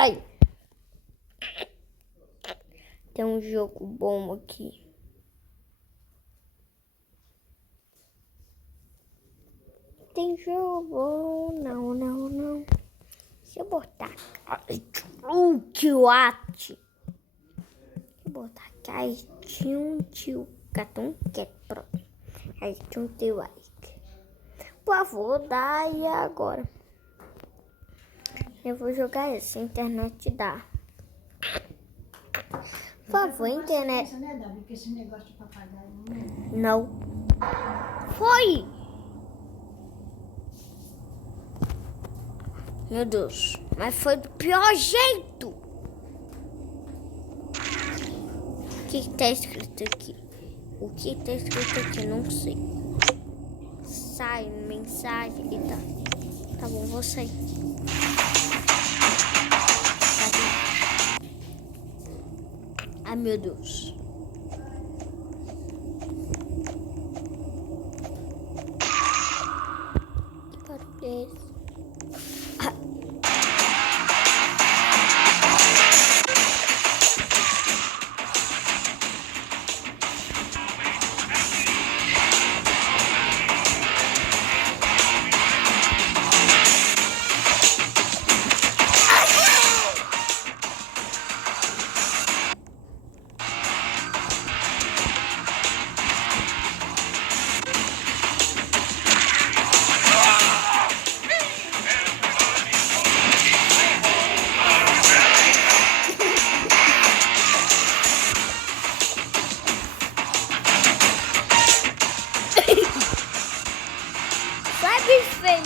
Ai! Tem um jogo bom aqui. Tem jogo. Não. Se eu botar. Que late. Se eu botar Cartoon Tio. Cartoon Cat. Pronto. Cartoon Tio Like. Por favor, dá aí agora. Eu vou jogar essa. A internet dá. Por favor, internet. Não. Foi! Meu Deus, mas foi do pior jeito. O que tá escrito aqui? O que tá escrito aqui? Não sei. Sai, mensagem e tá. Tá bom, vou sair. Ai, meu Deus. Que barulho é esse? Vai, bicho feio.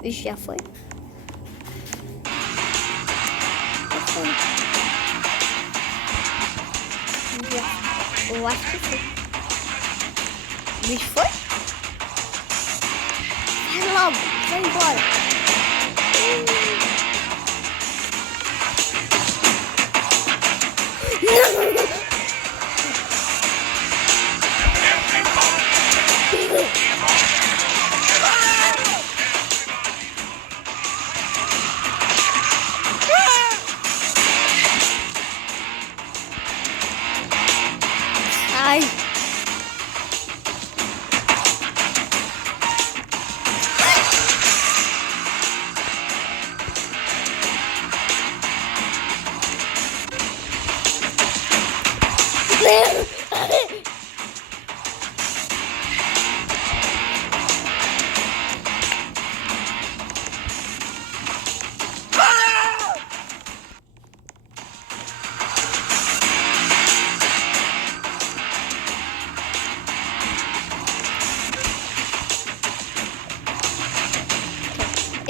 Bicho, já foi? Eu acho que foi. Bicho foi? Vai logo, vai embora. Ai.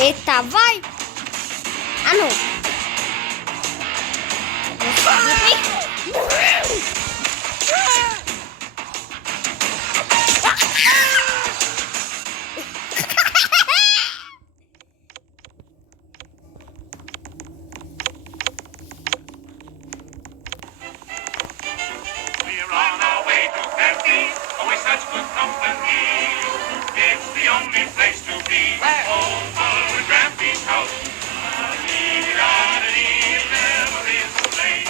Eita, vai! Ah, não! We're on our way to Turkey, always such good company. It's the only place to be. Over Grampy's house. Never is the place.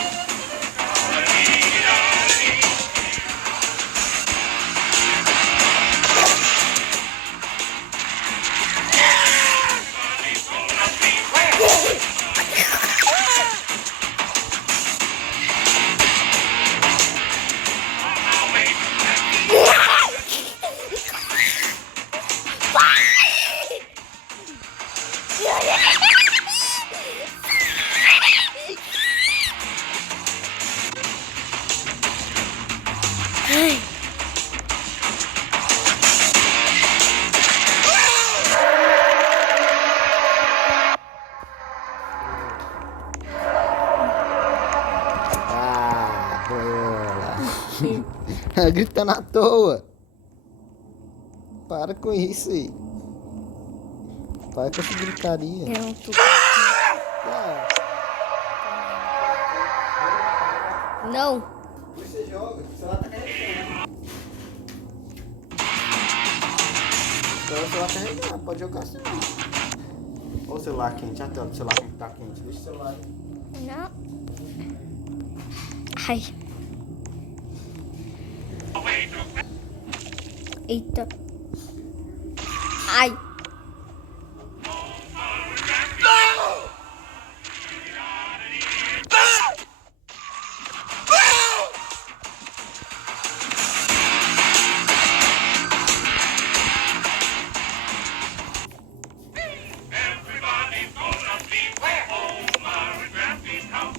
Ai. Gritando à toa. Para com isso aí. Para com essa gritaria. Eu não tô... Não. Você joga, o celular tá carregando. Então o celular carregando, pode jogar assim. Olha o celular quente, a tela do celular como tá quente. Deixa o celular aí. Não. Ai. Eita. Ai. Everybody's gonna be Omar and Grampy's house.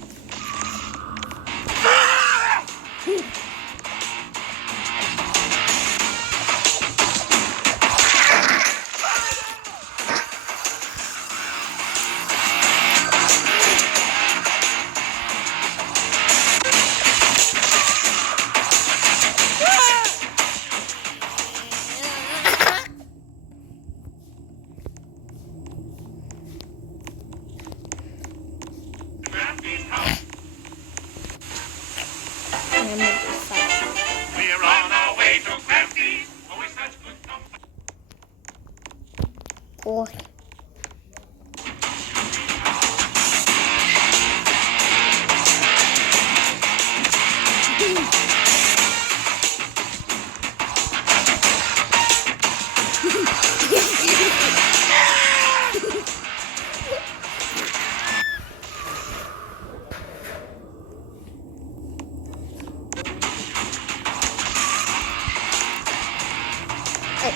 Grampy's house. Ai, meu Deus, sai. We're on our way to Grampy's. Always such good company. Corre. Ai,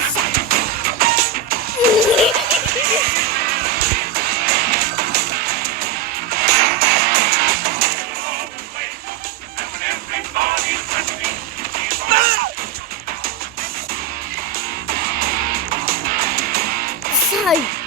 sai. And when everybody's resting, she's on. Sai.